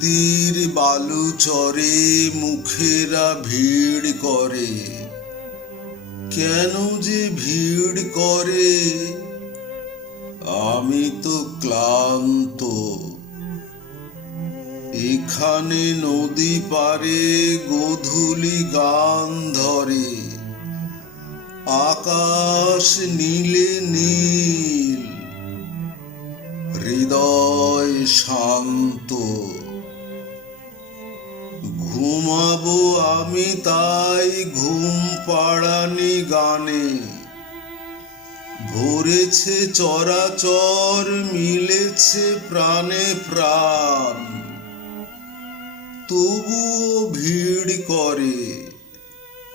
স্মৃতির বালু চরে মুখেরা ভিড় করে। কেন যে ভিড় করে? আমি তো ক্লান্ত। এখানে নদী পারে, গোধূলি গান ধরে। আকাশ নীলে নীল, হৃদয় শান্ত। ঘুমাবো আমি তাই ঘুম পাড়ানি গানে। ভরেছে চরাচর, মিলেছে প্রাণে প্রাণ। তবুও ভিড় করে,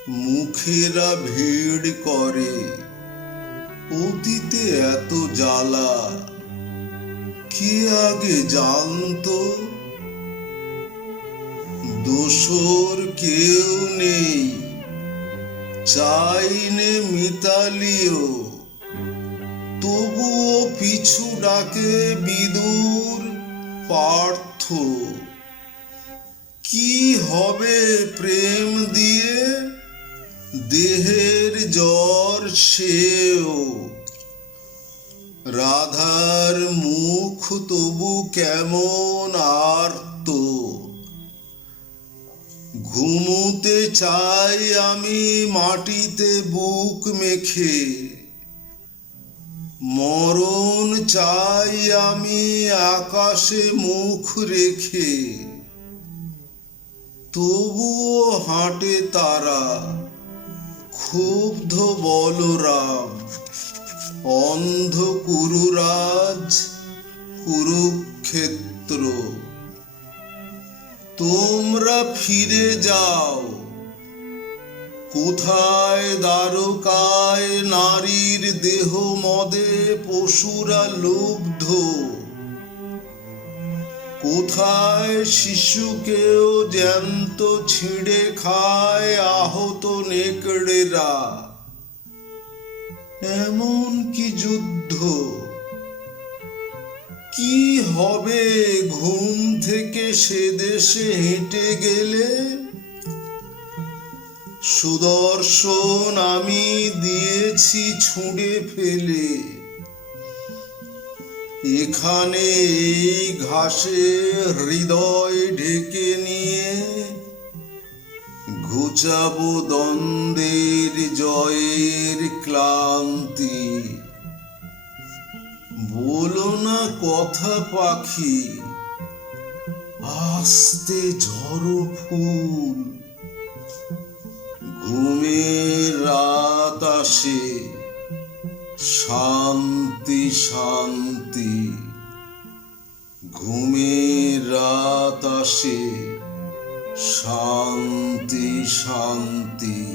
মুখেরা ভিড় করে। অতীতে এত জ্বালা, কে আগে জানতো দোসর কেউ নেই। চাইনে মিতালিও, তবুও পিছু ডাকে বিদুর পার্থ। কি হবে প্রেম দিয়ে? দেহের জ্বর সেও। রাধার মুখ তবু কেমন আর্ত? ঘুমোতে চাই আমি মাটিতে বুক মেখে। মরণ চাই আমি আকাশে মুখ রেখে। তবুও হাঁটে তারা ক্ষুব্ধ বলরাম, অন্ধ কুরুরাজ, কুরুক্ষেত্র। তোমরা ফিরে যাও। কোথায় দ্বারকায় নারীর দেহ মদে পশুরা লুব্ধ? কোথায় শিশুকেও জ্যান্ত ছিঁড়ে খায় আহত নেকড়েরা? এমন কি যুদ্ধ? কি হবে ঘুম থেকে সে দেশে হেঁটে গেলে? সুদর্শন আমি দিয়েছি ছুঁড়ে ফেলে। এখানে এই ঘাসে হৃদয় ঢেকে নিয়ে ঘুচাবো দ্বন্দ্বের জয়ের ক্লান্তি। বলো না কথা, পাখি। আস্তে ঝড়ো ফুল। ঘুমের রাত আসে, শান্তি শান্তি। ঘুমের রাত আসে, শান্তি শান্তি।